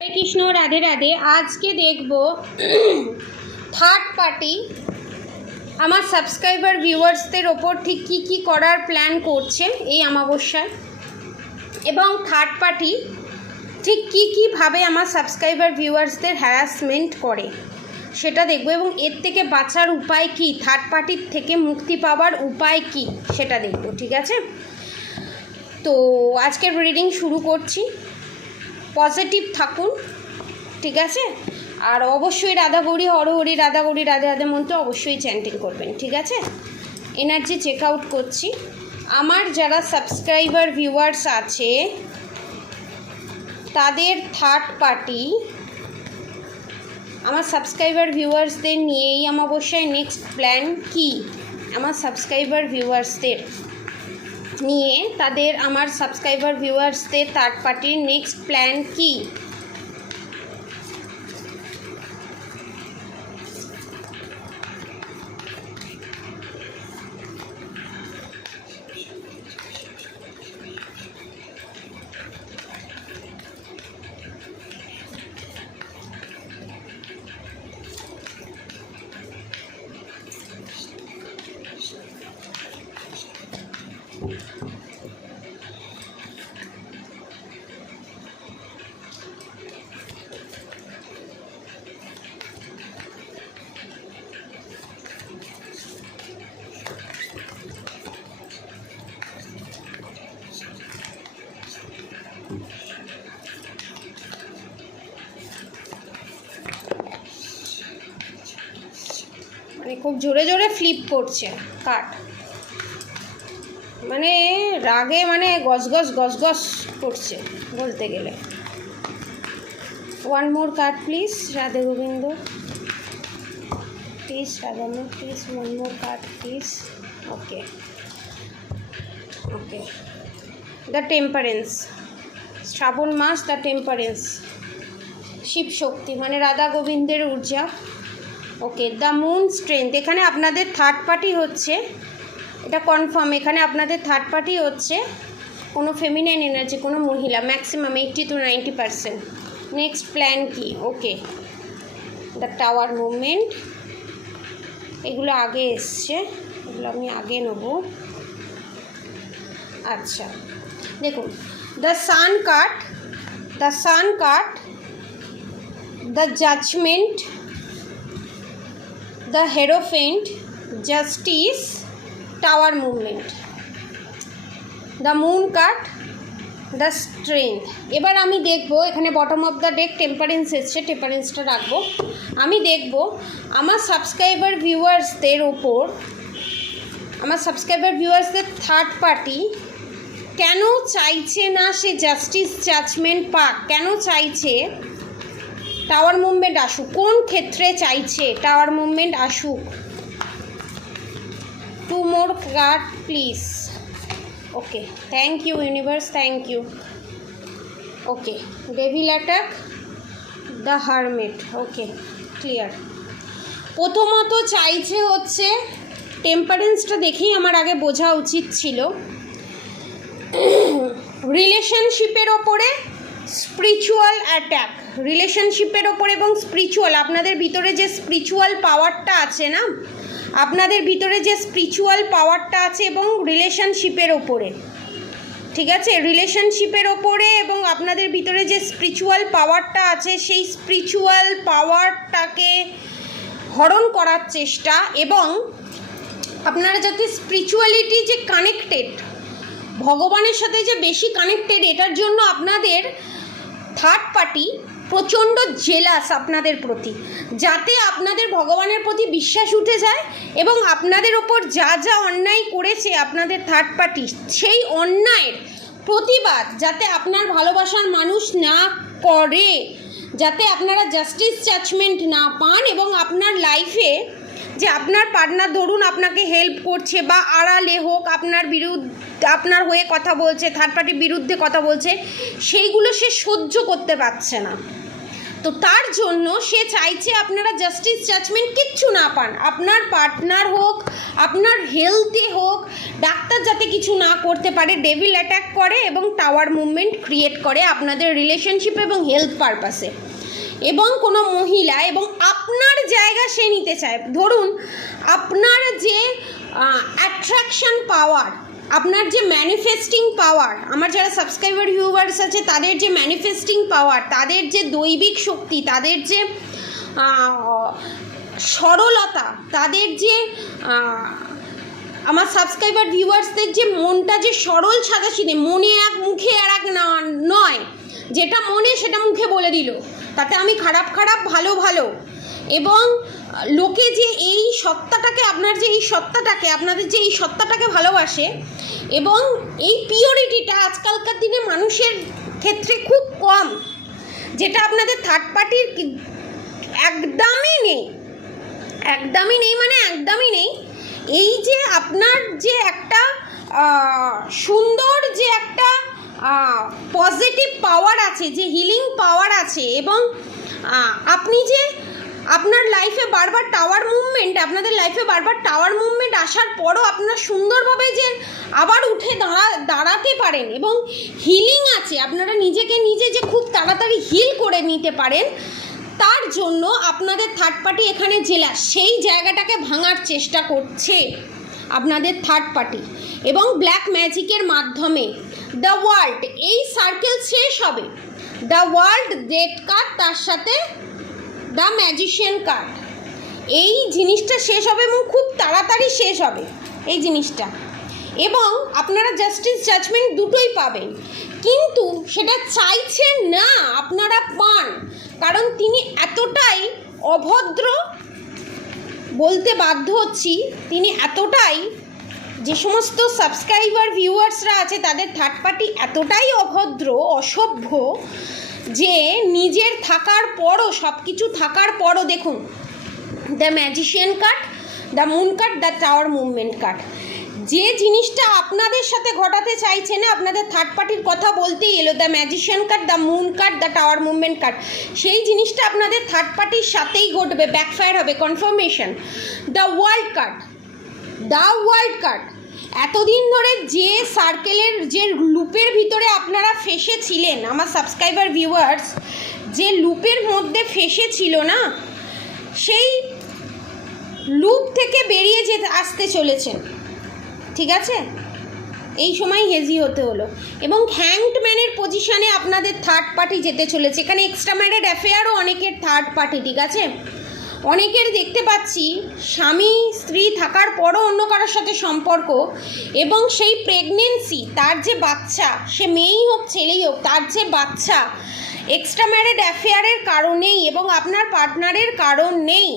হরে কৃষ্ণ, রাধে রাধে। আজকে দেখব third party আমার সাবস্ক্রাইবার ভিউয়ার্সদের ওপর ঠিক কী কী করার প্ল্যান করছে এই অমাবস্যায়, এবং থার্ড পার্টি ঠিক কী কীভাবে আমার সাবস্ক্রাইবার ভিউয়ার্সদের হ্যারাসমেন্ট করে সেটা দেখব, এবং এর থেকে বাঁচার উপায় কী, থার্ড পার্টির থেকে মুক্তি পাওয়ার উপায় কী সেটা দেখব। ঠিক আছে, তো আজকের রিডিং শুরু করছি। পজিটিভ থাকুন, ঠিক আছে। আর অবশ্যই রাধা গৌরী হর হরি, রাধা গৌরী রাধে রাধে মন্ত্র অবশ্যই চ্যান্টিং করবেন, ঠিক আছে। এনার্জি চেক আউট করছি। আমার যারা সাবস্ক্রাইবার ভিউয়ার্স আছে তাদের থার্ড পার্টি আমার সাবস্ক্রাইবার ভিউয়ার্সদের নিয়েই অমাবস্যায় নেক্সট প্ল্যান কী, আমার সাবস্ক্রাইবার ভিউয়ার্সদের নিয়ে আমার সাবস্ক্রাইবার ভিউয়ার্সদের থার্ড পার্টির নেক্সট প্ল্যান কী। মানে খুব জোরে জোরে ফ্লিপ করছে কার্ড, মানে রাগে মানে গসগস গসগস করছে বলতে গেলে। One more card please, Radhe Govinda please, রাধামা please, one more card please. Okay okay, the temperance, শ্রাবণ মাস, দ্য টেম্পারেন্স, শিব শক্তি মানে রাধা গোবিন্দের ঊর্জা। ওকে, দ্য মুন স্ট্রেংথ, এখানে আপনাদের থার্ড পার্টি হচ্ছে, এটা কনফার্ম, এখানে আপনাদের থার্ড পার্টি হচ্ছে কোনো ফেমিনাইন এনার্জি, কোনো মহিলা, ম্যাক্সিমাম 80 to 90%। নেক্সট প্ল্যান কি? ওকে, দ্য টাওয়ার মুভমেন্ট, এগুলো আগে এসছে, এগুলো আমি আগে নেব। আচ্ছা দেখুন, the sun card, the sun card, the judgement, the hierophant, justice, tower movement, the moon card, the strength. এবার আমি দেখব, এখানে bottom of the deck temperance এসছে, টেম্পারেন্সটা রাখবো। আমি দেখব আমার সাবস্ক্রাইবার ভিউয়ার্সদের ওপর, আমার সাবস্ক্রাইবার ভিউয়ার্সদের থার্ড পার্টি কেন চাইছে না সে জাস্টিস জাজমেন্ট পাক, কেন চাইছে টাওয়ার মুভমেন্ট আসুক, কোন ক্ষেত্রে চাইছে টাওয়ার মুভমেন্ট আসুক। Two more card please. Okay, thank you universe, thank you. Okay, devil attack, the hermit. Okay, clear. প্রথমত চাইছে হচ্ছে, টেম্পারেন্সটা দেখেই আমার আগে বোঝা উচিত ছিল, রিলেশনশিপের ওপরে স্পিরিচুয়াল অ্যাটাক, রিলেশনশিপের ওপর এবং স্পিরিচুয়াল, আপনাদের ভিতরে যে স্পিরিচুয়াল পাওয়ারটা আছে না, আপনাদের ভিতরে যে স্পিরিচুয়াল পাওয়ারটা আছে এবং রিলেশনশিপের ওপরে, ঠিক আছে, রিলেশনশিপের ওপরে এবং আপনাদের ভিতরে যে স্পিরিচুয়াল পাওয়ারটা আছে সেই স্পিরিচুয়াল পাওয়ারটাকে হরণ করার চেষ্টা, এবং আপনারা যাতে স্পিরিচুয়ালিটি যে কানেক্টেড, ভগবানের সাথে যে বেশি কানেক্টেড, এটার জন্য আপনাদের থার্ড পার্টি প্রচণ্ড জেলাস আপনাদের প্রতি, যাতে আপনাদের ভগবানের প্রতি বিশ্বাস উঠে যায় এবং আপনাদের ওপর যা যা অন্যায় করেছে আপনাদের থার্ড পার্টি, সেই অন্যায়ের প্রতিবাদ যাতে আপনার ভালোবাসার মানুষ না করে, যাতে আপনারা জাস্টিস জাজমেন্ট না পান, এবং আপনার লাইফে যে আপনার পার্টনার ধরুন আপনাকে হেল্প করছে বা আড়ালে হোক আপনার বিরুদ্ধে, আপনার হয়ে কথা বলছে, থার্ড পার্টির বিরুদ্ধে কথা বলছে, সেইগুলো সে সহ্য করতে পারছে না, তো তার জন্য সে চাইছে আপনারা জাস্টিস জাজমেন্ট কিচ্ছু না পান, আপনার পার্টনার হোক, আপনার হেলথে হোক, ডাক্তার যাতে কিছু না করতে পারে, ডেভিল অ্যাটাক করে এবং টাওয়ার মুভমেন্ট ক্রিয়েট করে আপনাদের রিলেশনশিপ এবং হেলথ পারপাসে। এবং কোনো মহিলা এবং আপনার জায়গা সে নিতে চায়। ধরুন আপনার যে অ্যাট্রাকশন পাওয়ার, আপনার যে ম্যানিফেস্টিং পাওয়ার, আমার যারা সাবস্ক্রাইবার ভিউয়ার্স আছে তাদের যে ম্যানিফেস্টিং পাওয়ার, তাদের যে দৈবিক শক্তি, তাদের যে সরলতা, তাদের যে আমার সাবস্ক্রাইবার ভিউয়ার্সদের যে মনটা যে সরল সাদাসিধে, মনে এক মুখে আর এক নয়, যেটা মনে সেটা মুখে বলে দিল, তাতে আমি খারাপ খারাপ ভালো ভালো, এবং লোকে যে এই সত্তাটাকে, আপনার যে এই সত্তাটাকে, আপনাদের যে এই সত্তাটাকে ভালোবাসে, এবং এই পিওরিটিটা আজকালকার দিনে মানুষের ক্ষেত্রে খুব কম, যেটা আপনাদের থার্ড পার্টির একদমই নেই, একদমই নেই, মানে একদমই নেই। এই যে আপনার যে একটা সুন্দর যে একটা পজিটিভ পাওয়ার আছে, যে হিলিং পাওয়ার আছে, এবং আপনি যে আপনার লাইফে বারবার টাওয়ার মুভমেন্ট, আপনাদের লাইফে বারবার টাওয়ার মুভমেন্ট আসার পরও আপনারা সুন্দরভাবে যে আবার উঠে দাঁড়াতে পারেন এবং হিলিং আছে, আপনারা নিজেকে নিজে যে খুব তাড়াতাড়ি হিল করে নিতে পারেন, তার জন্য আপনাদের থার্ড পার্টি এখানে জেলা সেই জায়গাটাকে ভাঙার চেষ্টা করছে আপনাদের থার্ড পার্টি, এবং ব্ল্যাক ম্যাজিকের মাধ্যমে দ্য ওয়ার্ল্ড, এই সার্কেল শেষ হবে। দ্য ওয়ার্ল্ড ডেট কার্ড, তার সাথে দ্য ম্যাজিশিয়ান কার্ড, এই জিনিসটা শেষ হবে এবং খুব তাড়াতাড়ি শেষ হবে এই জিনিসটা, এবং আপনারা জাস্টিস জাজমেন্ট দুটোই পাবেন। কিন্তু সেটা চাইছেন না, আপনারা পান, কারণ তিনি এতটাই অভদ্র, বলতে বাধ্য হচ্ছি, তিনি এতটাই, যে সমস্ত সাবস্ক্রাইবার ভিউয়ার্সরা আছে তাদের থার্ড পার্টি এতটাই অভদ্র, অসভ্য, যে নিজের থাকার পরও, সব কিছু থাকার পরও, দেখুন the magician card, the moon card, the tower movement card, যে জিনিসটা আপনাদের সাথে ঘটাতে চাইছে না, আপনাদের থার্ড পার্টির কথা বলতেই এলো, the magician card, the moon card, the tower movement card, সেই জিনিসটা আপনাদের থার্ড পার্টির সাথেই ঘটবে, ব্যাকফায়ার হবে, confirmation. The world card, the world card, এতদিন ধরে যে সার্কেলের, যে লুপের ভিতরে আপনারা ফেসে ছিলেন, আমার সাবস্ক্রাইবার ভিউয়ার্স যে লুপের মধ্যে ফেসে ছিল না, সেই লুপ থেকে বেরিয়ে আসতে চলেছেন, ঠিক আছে? এই সময় হেজি হতে হলো, এবং হ্যাংড ম্যানের পজিশানে আপনাদের থার্ড পার্টি যেতে চলেছে। এখানে এক্সট্রা ম্যারিড অ্যাফেয়ারও অনেকের থার্ড পার্টি, ঠিক আছে? অনেকের দেখতে পাচ্ছি স্বামী স্ত্রী থাকার পরও অন্য কারোর সাথে সম্পর্ক, এবং সেই প্রেগনেন্সি, তার যে বাচ্চা, সে মেয়েই হোক ছেলেই হোক, তার যে বাচ্চা এক্সট্রা ম্যারিড অ্যাফেয়ারের কারণেই, এবং আপনার পার্টনারের কারণ নেই,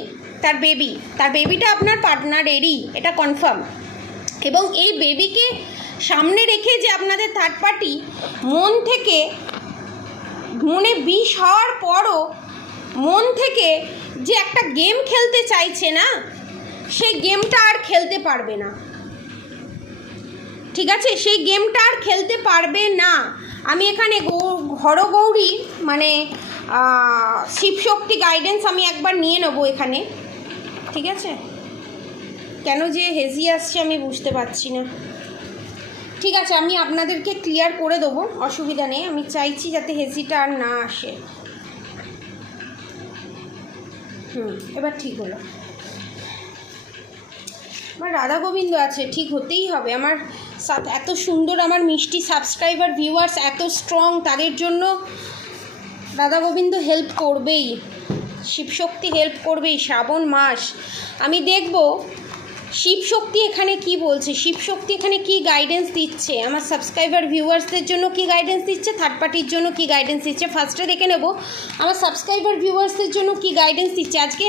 তার বেবিটা আপনার পার্টনারেরই, এটা কনফার্ম। এবং এই বেবিকে সামনে রেখে যে আপনাদের থার্ড পার্টি মন থেকে, মনে বিষ হওয়ার পরও মন থেকে যে একটা গেম খেলতে চাইছে না, সেই গেমটা আর খেলতে পারবে না, ঠিক আছে? সেই গেমটা আর খেলতে পারবে না। আমি এখানে হরগৌরী মানে শিবশক্তি গাইডেন্স আমি একবার নিয়ে নেবো এখানে, ঠিক আছে? কেন যে হেজি আসছে আমি বুঝতে পারছি না, ঠিক আছে? আমি আপনাদেরকে ক্লিয়ার করে দেবো, অসুবিধা নেই। আমি চাইছি যাতে হেজিটা আর না আসে। এবার ঠিক হলো। আমার রাধা গোবিন্দ আছে, ঠিক হতেই হবে। আমার এত সুন্দর, আমার মিষ্টি সাবস্ক্রাইবার ভিউয়ার্স এত স্ট্রং, তাদের জন্য রাধা গোবিন্দ হেল্প করবেই, শিবশক্তি হেল্প করবেই। শ্রাবণ মাস, আমি দেখব শিবশক্তি এখানে কি বলছে, শিবশক্তি এখানে কি গাইডেন্স দিচ্ছে, আমার সাবস্ক্রাইবার ভিউয়ার্সদের জন্য কি গাইডেন্স দিচ্ছে, থার্ড পার্টির জন্য কি গাইডেন্স দিচ্ছে। ফার্স্টে দেখে নেব আমার সাবস্ক্রাইবার ভিউয়ার্সদের জন্য কি গাইডেন্স দিচ্ছে। আজকে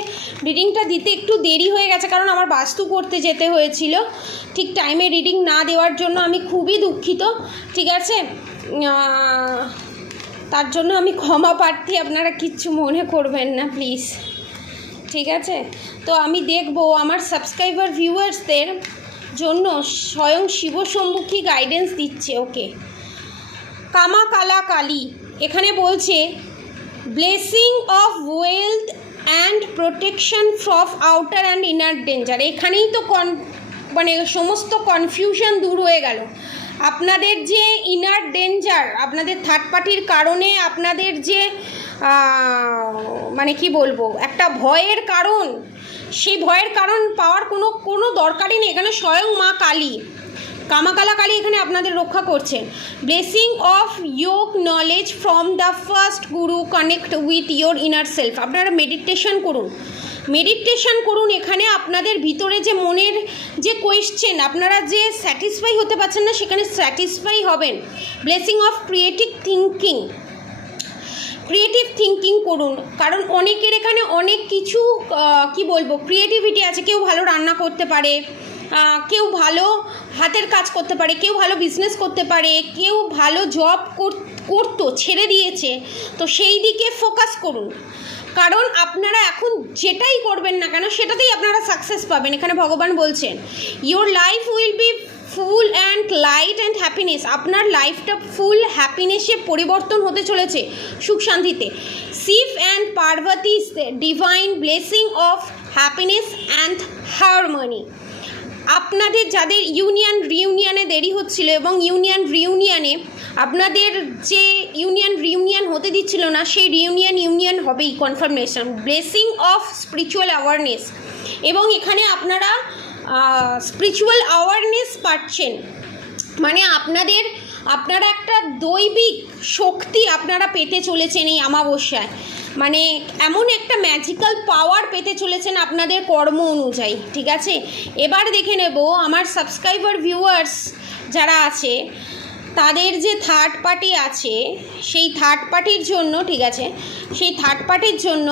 রিডিংটা দিতে একটু দেরি হয়ে গেছে, কারণ আমার বাস্তু করতে যেতে হয়েছিল, ঠিক টাইমে রিডিং না দেওয়ার জন্য আমি খুবই দুঃখিত, ঠিক আছে? তার জন্য আমি ক্ষমা প্রার্থী, আপনারা কিচ্ছু মনে করবেন না প্লিজ, ঠিক আছে? তো আমি দেখব আমার সাবস্ক্রাইবার ভিউয়ার্সদের জন্য স্বয়ং শিবশম্ভু কি গাইডেন্স দিচ্ছে। ওকে, কামা কালা কালী এখানে বলছে blessing of wealth and protection from outer and inner danger. এখানেই তো মানে সমস্ত কনফিউশন দূর হয়ে গেল। আপনাদের যে ইনার ডেঞ্জার, আপনাদের থার্ড পার্টির কারণে আপনাদের যে মানে কি বলবো, একটা ভয়ের কারণ, সেই ভয়ের কারণ পাওয়ার কোনো দরকারই নেই। এখানে স্বয়ং মা কালী, কামাকালা কালী এখানে আপনাদের রক্ষা করছেন। ব্লেসিং অফ যোগ knowledge from the first Guru, connect with your inner self. আপনারা মেডিটেশন করুন। এখানে আপনাদের ভিতরে যে মনের যে কোয়েশ্চেন, আপনারা যে স্যাটিসফাই হতে পারছেন না, সেখানে স্যাটিসফাই হবেন। ব্লেসিং অফ ক্রিয়েটিভ থিঙ্কিং করুন, কারণ অনেকের এখানে অনেক কিছু কি বলবো, ক্রিয়েটিভিটি আছে। কেউ ভালো রান্না করতে পারে, কেউ ভালো হাতের কাজ করতে পারে, কেউ ভালো বিজনেস করতে পারে, কেউ ভালো জব করতো ছেড়ে দিয়েছে। তো সেই দিকে ফোকাস করুন, কারণ আপনারা এখন যেটাই করবেন না কেন সেটাতেই আপনারা সাকসেস পাবেন। এখানে ভগবান বলছেন your life will be full and light and happiness. আপনার লাইফটা ফুল হ্যাপিনেসে পরিবর্তন হতে চলেছে, সুখ শান্তিতে। Shiva and Parvati divine blessing of happiness and harmony. আপনাদের যাদের রিউনিয়নে দেরি হচ্ছিল এবং রিউনিয়নে আপনাদের যে রিউনিয়ন হতে দিচ্ছিল না, সেই ইউনিয়ন হবেই, confirmation. Blessing of spiritual awareness, এবং এখানে আপনারা স্পিরিচুয়াল অ্যাওয়ারনেস পাচ্ছেন, মানে আপনারা একটা দৈবিক শক্তি আপনারা পেতে চলেছেন এই অমাবস্যায়। মানে এমন একটা ম্যাজিক্যাল পাওয়ার পেতে চলেছেন আপনাদের কর্ম অনুযায়ী, ঠিক আছে। এবার দেখে নেব আমার সাবস্ক্রাইবার ভিউয়ার্স যারা আছে, তাদের যে থার্ড পার্টি আছে, সেই থার্ড পার্টির জন্য, ঠিক আছে, সেই থার্ড পার্টির জন্য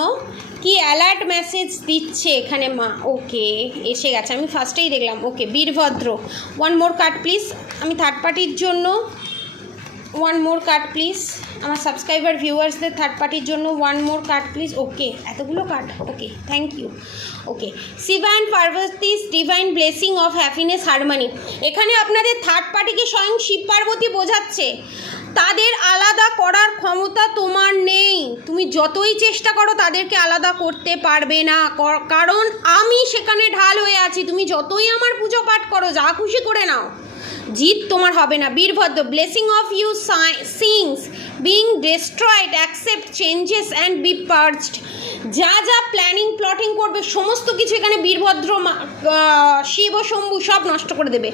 কি অ্যালার্ট মেসেজ দিচ্ছে এখানে মা। ওকে, এসে গেছে, আমি ফার্স্টেই দেখলাম। Okay, Virabhadra, one more card please. আমি থার্ড পার্টির জন্য ওয়ান মোর কার্ড প্লিজ, আমার সাবস্ক্রাইবার ভিউয়ার্সদের থার্ড পার্টির জন্য one more card please. Okay, এতগুলো card, okay, thank you. Okay, Shiv and Parvati's divine blessing of happiness harmony. এখানে আপনাদের থার্ড পার্টিকে স্বয়ং শিব পার্বতী বোঝাচ্ছে তাদের আলাদা করার ক্ষমতা তোমার নেই। তুমি যতই চেষ্টা করো তাদেরকে আলাদা করতে পারবে না, কারণ আমি সেখানে ঢাল হয়ে আছি। তুমি যতই আমার পুজো পাঠ করো, যা খুশি করে নাও, জিত তোমার হবে না। Virabhadra, blessing of you sins being destroyed, accept changes and be purged. যা প্ল্যাটিং করবে সমস্ত কিছু এখানে বীরভদ্র, শিব ও শম্ভু সব নষ্ট করে দেবে।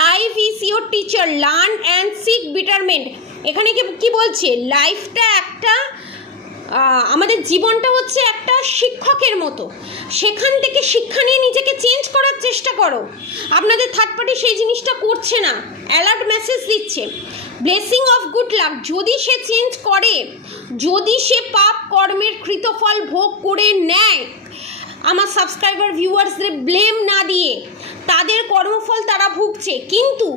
Life is your teacher, learn and seek betterment. এখানে কি বলছে, লাইফটা একটা আমাদের জীবনটা হচ্ছে একটা শিক্ষকের মতো, সেখান থেকে শিক্ষা নিয়ে নিজেকে চেঞ্জ করার চেষ্টা করো। আপনাদের থার্ড পার্টি সেই জিনিসটা করছে না, অ্যালার্ট মেসেজ দিচ্ছে। ব্লেসিং অফ গুড লাক, যদি সে চেঞ্জ করে, যদি সে পাপ কর্মের কৃতফল ভোগ করে নেয়, আমার সাবস্ক্রাইবার ভিউয়ার্সদের ব্লেম না দিয়ে, তাদের কর্মফল তারা ভুগছে, কিন্তু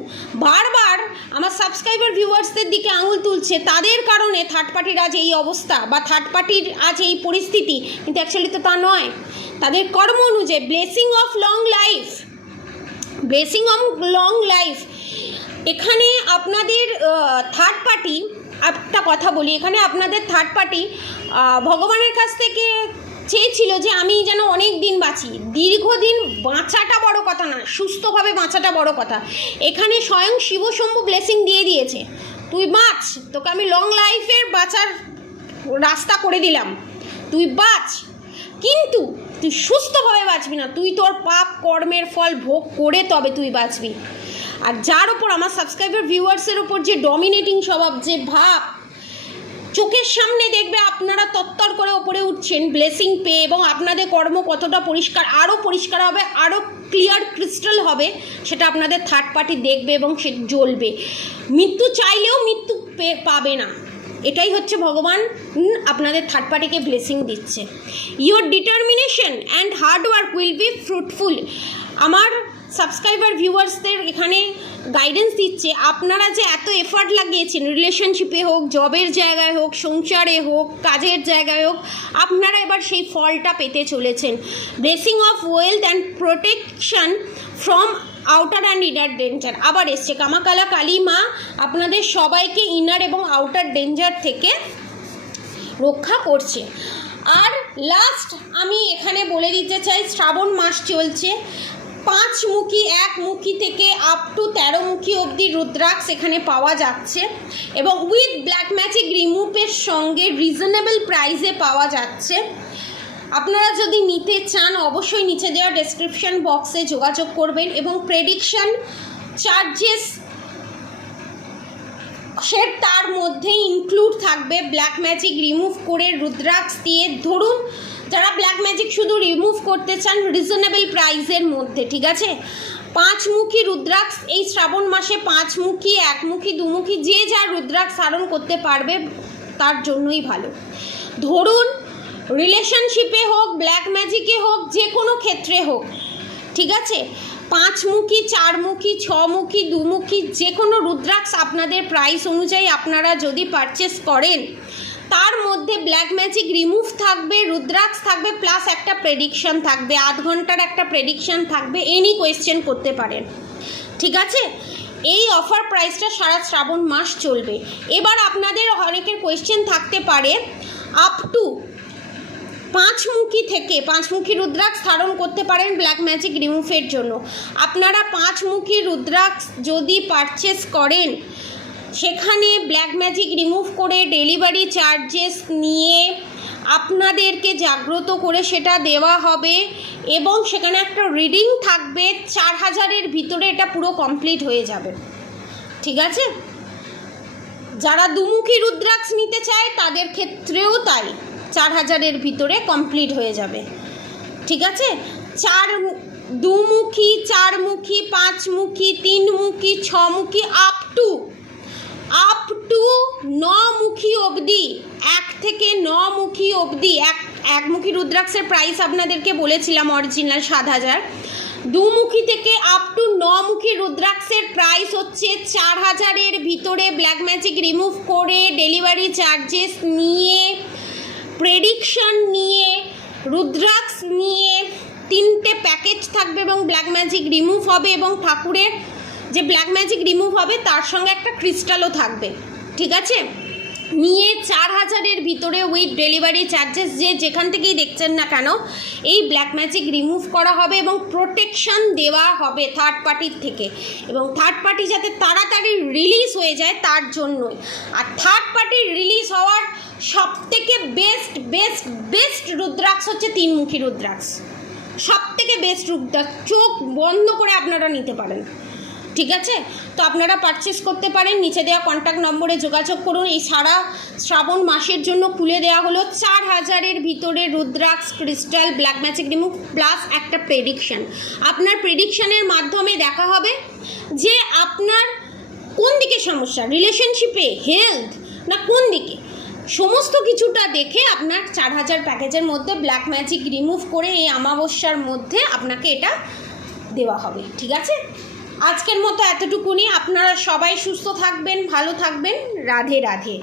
বারবার আমার সাবস্ক্রাইবার ভিউয়ার্সদের দিকে আঙুল তুলছে, তাদের কারণে থার্ড পার্টির আজ এই অবস্থা বা থার্ড পার্টির আজ এই পরিস্থিতি, কিন্তু অ্যাকচুয়ালি তো তা নয়, তাদের কর্ম অনুযায়ী। Blessing of long life, blessing of long life. এখানে আপনাদের থার্ড পার্টি, একটা কথা বলি, এখানে আপনাদের থার্ড পার্টি ভগবানের কাছ থেকে চেয়েছিল যে আমি যেন অনেক দিন বাঁচি। দীর্ঘদিন বাঁচাটা বড় কথা না, সুস্থভাবে বাঁচাটা বড় কথা। এখানে স্বয়ং শিব শম্ভু ব্লেসিং দিয়ে দিয়েছে, তুই বাঁচ, তোকে আমি লং লাইফের বাঁচার রাস্তা করে দিলাম, তুই বাঁচ, কিন্তু তুই সুস্থভাবে বাঁচবি না, তুই তোর পাপ কর্মের ফল ভোগ করে তবে তুই বাঁচবি। আর যার ওপর আমার সাবস্ক্রাইবার ভিউয়ার্সের ওপর যে ডমিনেটিং স্বভাব, যে ভাব, চোখের সামনে দেখবে আপনারা তত্তর করে ওপরে উঠছেন ব্লেসিং পেয়ে, এবং আপনাদের কর্ম কতটা পরিষ্কার, আরও পরিষ্কার হবে, আরও ক্লিয়ার ক্রিস্টাল হবে, সেটা আপনাদের থার্ড পার্টি দেখবে এবং সে জ্বলবে। মৃত্যু চাইলেও মৃত্যু পাবে না, এটাই হচ্ছে ভগবান আপনাদের থার্ড পার্টিকে ব্লেসিং দিচ্ছে। Your determination and hard work will be fruitful. আমার সাবস্ক্রাইবার ভিউয়ার্সদের এখানে গাইডেন্স দিচ্ছে, আপনারা যে এত এফার্ট লাগিয়েছেন, রিলেশনশিপে হোক, জবের জায়গায় হোক, সংসারে হোক, কাজের জায়গায় হোক, আপনারা এবার সেই ফলটা পেতে চলেছেন। Blessing of wealth and protection from outer and inner danger. আবার এসছে কামাকালা কালী মা আপনাদের সবাইকে ইনার এবং আউটার ডেঞ্জার থেকে রক্ষা করছে। আর লাস্ট আমি এখানে বলে দিতে চাই, শ্রাবণ মাস চলছে, 5 মুখী 1 মুখী থেকে আপ টু 13 মুখী অবধি রুদ্রাক্ষ এখানে পাওয়া যাচ্ছে এবং উইথ ব্ল্যাক ম্যাজিক রিমুভের সঙ্গে রিজনেবল প্রাইসে পাওয়া যাচ্ছে। আপনারা যদি নিতে চান অবশ্যই নিচে দেওয়া ডেসক্রিপশন বক্সে যোগাযোগ করবেন এবং প্রেডিকশন চার্জেস তার মধ্যে ইনক্লুড থাকবে ব্ল্যাক ম্যাজিক রিমুভ করে রুদ্রাক্ষ দিয়ে। ধরুন যারা ব্ল্যাক ম্যাজিক শুধু রিমুভ করতে চান রিজনেবল প্রাইসের মধ্যে, ঠিক আছে, 5 মুখী রুদ্রাক্ষ এই শ্রাবণ মাসে 5 মুখী 1 মুখী 2 মুখী যে যা রুদ্রাক্ষ ধারণ করতে পারবে তার জন্যই ভালো। ধরুন রিলেশনশিপে হোক, ব্ল্যাক ম্যাজিকে হোক, যে কোনো ক্ষেত্রে হোক, ঠিক আছে, 5 মুখী 4 মুখী 6 মুখী 2 মুখী যে কোনো রুদ্রাক্ষ আপনাদের প্রাইস অনুযায়ী আপনারা যদি পারচেস করেন তার মধ্যে ব্ল্যাক ম্যাজিক রিমুভ থাকবে, রুদ্রাক্ষ থাকবে, প্লাস একটা প্রেডিকশন থাকবে, 8 ঘন্টার একটা প্রেডিকশন থাকবে, এনি কোয়েশ্চেন করতে পারেন, ঠিক আছে। এই অফার প্রাইসটা সারা শ্রাবণ মাস চলবে। এবার আপনাদের অনেকের কোয়েশ্চেন থাকতে পারে আপ টু 5 মুখী থেকে 5 মুখী রুদ্রাক্ষ ধারণ করতে পারেন ব্ল্যাক ম্যাজিক রিমুভের জন্য। আপনারা 5 মুখী রুদ্রাক্ষ যদি পারচেস করেন সেখানে ব্ল্যাক ম্যাজিক রিমুভ করে ডেলিভারি চার্জেস নিয়ে আপনাদেরকে জাগ্রত করে সেটা দেওয়া হবে এবং সেখানে একটা রিডিং থাকবে 4000-এর ভিতরে এটা পুরো কমপ্লিট হয়ে যাবে, ঠিক আছে। যারা 2 মুখী রুদ্রাক্ষ নিতে চায় তাদের ক্ষেত্রেও তাই, 4000-এর ভিতরে কমপ্লিট হয়ে যাবে, ঠিক আছে। 2 মুখী 4 মুখী 5 মুখী 3 মুখী 6 মুখী আপ টু 9 মুখী অবধি, 1 থেকে 9 মুখী অবধি। 1 মুখী রুদ্রাক্ষের প্রাইস আপনাদেরকে বলেছিলাম অরিজিনাল 7000। 2 মুখী থেকে আপ টু 9 মুখী রুদ্রাক্ষের প্রাইস হচ্ছে 4000-এর ভিতরে ব্ল্যাক ম্যাজিক রিমুভ করে ডেলিভারি চার্জেস নিয়ে, প্রেডিকশন নিয়ে, রুদ্রাক্ষ নিয়ে 3টে প্যাকেজ থাকবে এবং ব্ল্যাক ম্যাজিক রিমুভ হবে এবং ঠাকুরের যে ব্ল্যাক ম্যাজিক রিমুভ হবে তার সঙ্গে একটা ক্রিস্টালও থাকবে, ঠিক আছে, নিয়ে 4000-এর ভিতরে উইথ ডেলিভারি চার্জেস যে যেখান থেকেই দেখছেন না কেন এই ব্ল্যাক ম্যাজিক রিমুভ করা হবে এবং প্রোটেকশন দেওয়া হবে থার্ড পার্টির থেকে, এবং থার্ড পার্টি যাতে তাড়াতাড়ি রিলিজ হয়ে যায় তার জন্যই। আর থার্ড পার্টির রিলিজ হওয়ার সবথেকে বেস্ট রুদ্রাক্ষ হচ্ছে 3 মুখী রুদ্রাক্ষ, সবথেকে বেস্ট রুদ্রাক্ষ, চোখ বন্ধ করে আপনারা নিতে পারেন, ঠিক আছে। তো আপনারা পারচেস করতে পারেন, নিচে দেওয়া কন্ট্যাক্ট নম্বরে যোগাযোগ করুন। এই সারা শ্রাবণ মাসের জন্য খুলে দেওয়া হলো 4000-এর ভিতরে rudraksha crystal black magic remove plus একটা প্রেডিকশন। আপনার প্রেডিকশনের মাধ্যমে দেখা হবে যে আপনার কোন দিকে সমস্যা, রিলেশনশিপে, হেলথ, না কোন দিকে, সমস্ত কিছুটা দেখে আপনার 4000 প্যাকেজের মধ্যে ব্ল্যাক ম্যাজিক রিমুভ করে এই অমাবস্যার মধ্যে আপনাকে এটা দেওয়া হবে, ঠিক আছে। আজকের মতো এতটুকুনি। আপনারা সবাই সুস্থ থাকবেন, ভালো থাকবেন। রাধে রাধে।